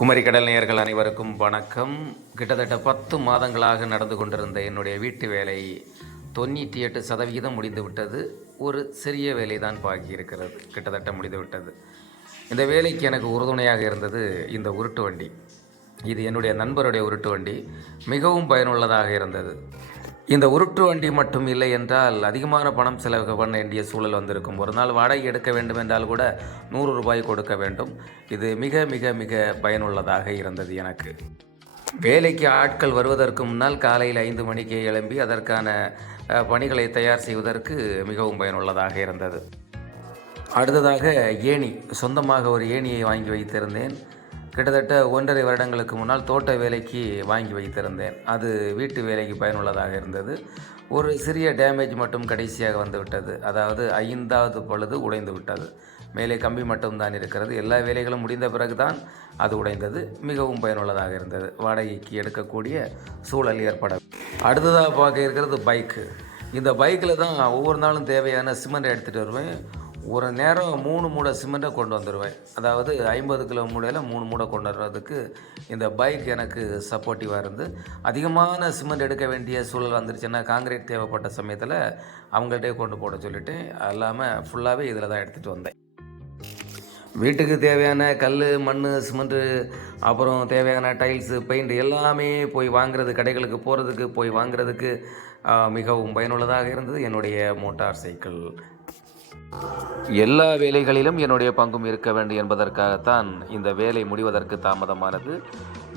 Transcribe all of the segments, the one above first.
குமரி கடல் நேயர்கள் அனைவருக்கும் வணக்கம். கிட்டத்தட்ட 10 மாதங்களாக நடந்து கொண்டிருந்த என்னுடைய வீட்டு வேலை 98% முடிந்துவிட்டது. ஒரு சிறிய வேலை தான் பாக்கி இருக்கிறது, கிட்டத்தட்ட முடிந்துவிட்டது. இந்த வேலைக்கு எனக்கு உறுதுணையாக இருந்தது இந்த உருட்டு வண்டி. இது என்னுடைய நண்பருடைய உருட்டு வண்டி, மிகவும் பயனுள்ளதாக இருந்தது. இந்த உருட்டு வண்டி மட்டும் இல்லை என்றால் அதிகமான பணம் செலவு பண்ண வேண்டிய சூழல் வந்திருக்கும். ஒரு நாள் வாடகை எடுக்க வேண்டும் என்றால் கூட 100 ரூபாய் கொடுக்க வேண்டும். இது மிக மிக மிக பயனுள்ளதாக இருந்தது எனக்கு. வேலைக்கு ஆட்கள் வருவதற்கு முன்னால் காலையில் 5 மணிக்கு எழும்பி அதற்கான பணிகளை தயார் செய்வதற்கு மிகவும் பயனுள்ளதாக இருந்தது. அடுத்ததாக ஏணி, சொந்தமாக ஒரு ஏணியை வாங்கி வைத்திருந்தேன். கிட்டத்தட்ட 1.5 வருடங்களுக்கு முன்னால் தோட்ட வேலைக்கு வாங்கி வைத்திருந்தேன். அது வீட்டு வேலைக்கு பயனுள்ளதாக இருந்தது. ஒரு சிறிய டேமேஜ் மட்டும் கடைசியாக வந்துவிட்டது. அதாவது 5வது பழுது உடைந்து விட்டது. மேலே கம்பி மட்டும்தான் இருக்கிறது. எல்லா வேலைகளும் முடிந்த பிறகு தான் அது உடைந்தது. மிகவும் பயனுள்ளதாக இருந்தது. வாடகைக்கு எடுக்கக்கூடிய சூழல் ஏற்பட. அடுத்ததாக பார்க்க இருக்கிறது பைக்கு. இந்த பைக்கில் தான் ஒவ்வொரு நாளும் தேவையான சிமெண்ட்டை எடுத்துகிட்டு வருவேன். ஒரு நேரம் 3 மூடை சிமெண்ட்டை கொண்டு வந்துடுவேன். அதாவது 50 கிலோ மூடையில் 3 மூடை கொண்டு வர்றதுக்கு இந்த பைக் எனக்கு சப்போர்ட்டிவாக இருந்து, அதிகமான சிமெண்ட் எடுக்க வேண்டிய சூழல் வந்துருச்சுன்னா காங்கிரீட் தேவைப்பட்ட சமயத்தில் அவங்கள்ட்டே கொண்டு போட சொல்லிவிட்டு இல்லாமல் ஃபுல்லாகவே இதில் தான் எடுத்துகிட்டு வந்தேன். வீட்டுக்கு தேவையான கல், மண், சிமெண்ட்டு, அப்புறம் தேவையான டைல்ஸு, பெயிண்ட் எல்லாமே போய் வாங்குறது, கடைகளுக்கு போகிறதுக்கு போய் வாங்குறதுக்கு மிகவும் பயனுள்ளதாக இருந்தது என்னுடைய மோட்டார் சைக்கிள். எல்லா வேலைகளிலும் என்னுடைய பங்கும் இருக்க வேண்டும் என்பதற்காகத்தான் இந்த வேலை முடிவதற்கு தாமதமானது.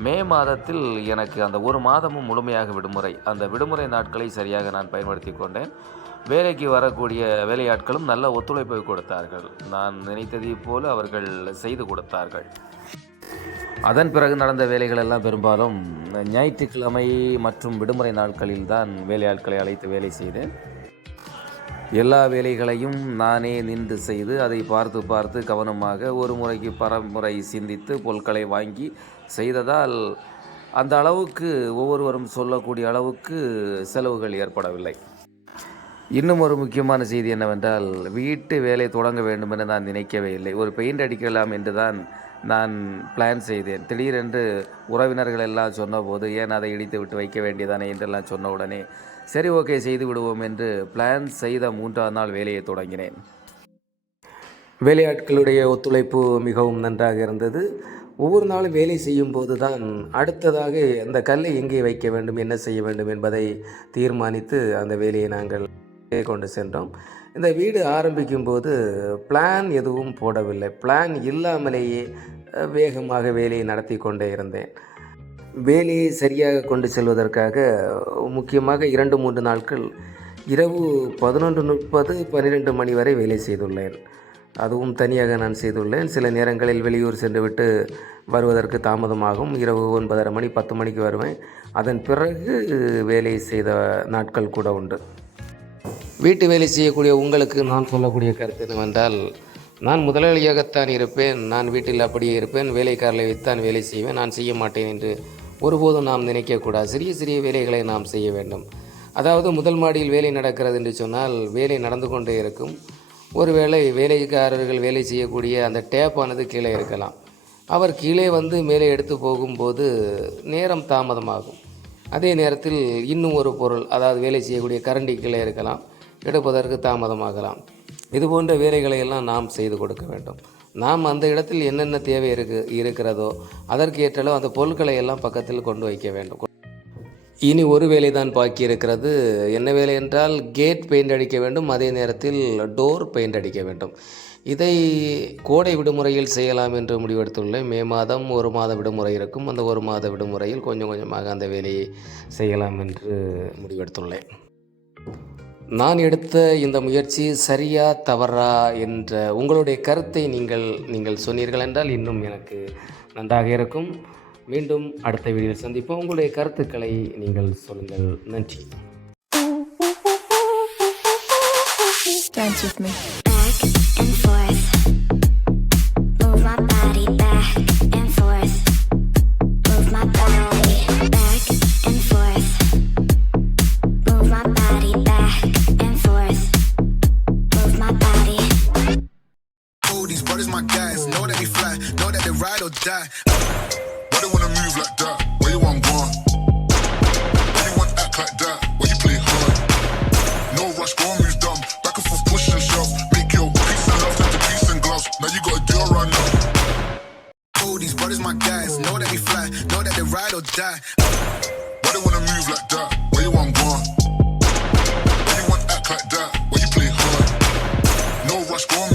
மே மாதத்தில் எனக்கு அந்த ஒரு மாதமும் முழுமையாக விடுமுறை. அந்த விடுமுறை நாட்களை சரியாக நான் பயன்படுத்தி கொண்டேன். வேலைக்கு வரக்கூடிய வேலையாட்களும் நல்ல ஒத்துழைப்பை கொடுத்தார்கள். நான் நினைத்ததை போல அவர்கள் செய்து கொடுத்தார்கள். அதன் பிறகு நடந்த வேலைகள் எல்லாம் பெரும்பாலும் ஞாயிற்றுக்கிழமை மற்றும் விடுமுறை நாட்களில் தான் வேலையாட்களை அழைத்து வேலை செய்தேன். எல்லா வேலைகளையும் நானே நின்று செய்து அதை பார்த்து பார்த்து கவனமாக ஒரு முறைக்கு பலமுறை சிந்தித்து பொருட்களை வாங்கி செய்ததால் அந்த அளவுக்கு ஒவ்வொருவரும் சொல்லக்கூடிய அளவுக்கு செலவுகள் ஏற்படவில்லை. இன்னும் ஒரு முக்கியமான செய்தி என்னவென்றால், வீட்டு வேலை தொடங்க வேண்டும் என நான் நினைக்கவே இல்லை. ஒரு பெயிண்ட் அடிக்கலாம் என்று தான் நான் பிளான் செய்தேன். திடீரென்று உறவினர்கள் எல்லாம் சொன்னபோது, ஏன் அதை இடித்து விட்டு வைக்க வேண்டியதானே என்றெல்லாம் சொன்ன உடனே சரி ஓகே செய்து விடுவோம் என்று பிளான் செய்த 3ஆம் நாள் வேலையை தொடங்கினேன். வேலையாட்களுடைய ஒத்துழைப்பு மிகவும் நன்றாக இருந்தது. ஒவ்வொரு நாளும் வேலை செய்யும் போது தான் அடுத்ததாக அந்த கல்லை எங்கே வைக்க வேண்டும், என்ன செய்ய வேண்டும் என்பதை தீர்மானித்து அந்த வேலையை நாங்கள் கொண்டு சென்றோம். இந்த வீடு ஆரம்பிக்கும் போது பிளான் எதுவும் போடவில்லை. பிளான் இல்லாமலேயே வேகமாக வேலையை நடத்தி கொண்டே இருந்தேன். வேலையை சரியாக கொண்டு செல்வதற்காக முக்கியமாக 2-3 நாட்கள் இரவு 11:30, 12 மணி வரை வேலை செய்துள்ளேன். அதுவும் தனியாக நான் செய்துள்ளேன். சில நேரங்களில் வெளியூர் சென்றுவிட்டு வருவதற்கு தாமதமாகும். இரவு 9:30 மணி, 10 மணிக்கு வருவேன். அதன் பிறகு வேலை செய்த நாட்கள் கூட உண்டு. வீட்டு வேலை செய்யக்கூடிய உங்களுக்கு நான் சொல்லக்கூடிய கருத்து என்னவென்றால், நான் முதலாளியாகத்தான் இருப்பேன், நான் வீட்டில் அப்படியே இருப்பேன், வேலைக்காரர்களை வைத்தான் வேலை செய்வேன், நான் செய்ய மாட்டேன் என்று ஒருபோதும் நாம் நினைக்கக்கூடாது. சிறிய சிறிய வேலைகளை நாம் செய்ய வேண்டும். அதாவது முதல் மாடியில் வேலை நடக்கிறது என்று சொன்னால் வேலை நடந்து கொண்டே இருக்கும். ஒருவேளை வேலைக்காரர்கள் வேலை செய்யக்கூடிய அந்த டேப்பானது கீழே இருக்கலாம். அவர் கீழே வந்து மேலே எடுத்து போகும்போது நேரம் தாமதமாகும். அதே நேரத்தில் இன்னும் ஒரு பொருள், அதாவது வேலை செய்யக்கூடிய கரண்டி கீழே இருக்கலாம், எடுப்பதற்கு தாமதமாகலாம். இதுபோன்ற வேலைகளை எல்லாம் நாம் செய்து கொடுக்க வேண்டும். நாம் அந்த இடத்தில் என்னென்ன தேவை இருக்கிறதோ அதற்கு ஏற்றளோ அந்த பொருட்களை எல்லாம் பக்கத்தில் கொண்டு வைக்க வேண்டும். இனி ஒரு வேலை தான் பாக்கி இருக்கிறது. என்ன வேலை என்றால், கேட் பெயிண்ட் அடிக்க வேண்டும், அதே நேரத்தில் டோர் பெயிண்ட் அடிக்க வேண்டும். இதை கோடை விடுமுறையில் செய்யலாம் என்று முடிவெடுத்துள்ளேன். மே மாதம் 1 மாத விடுமுறை இருக்கும். அந்த 1 மாத விடுமுறையில் கொஞ்சம் கொஞ்சமாக அந்த வேலையை செய்யலாம் என்று முடிவெடுத்துள்ளேன். நான் எடுத்த இந்த முயற்சி சரியா தவறா என்ற உங்களுடைய கருத்தை நீங்கள் சொன்னீர்கள் என்றால் இன்னும் எனக்கு நன்றாக இருக்கும். மீண்டும் அடுத்த வீடியோவில் சந்திப்போம். உங்களுடைய கருத்துக்களை நீங்கள் சொல்லுங்கள். நன்றி. Dance with me. Back and forth. Move my body back and forth. Move my body back and forth. Move my body back and forth. Move my body. Oh, these brothers my guys. Know that we fly. Know that they ride or die. they wanna move like that? Where you want gone? Why you want act like that? Why you play hard? No rush, go and move dumb. Back and forth, push and shove. Make your peace and love turn to peace and gloves. Now you gotta do it right now. Oh, these brothers my guys. Know that we fly, know that they ride or die. Why they wanna move like that? Where you want gone? Why you want act like that? Why you play hard? No rush, go and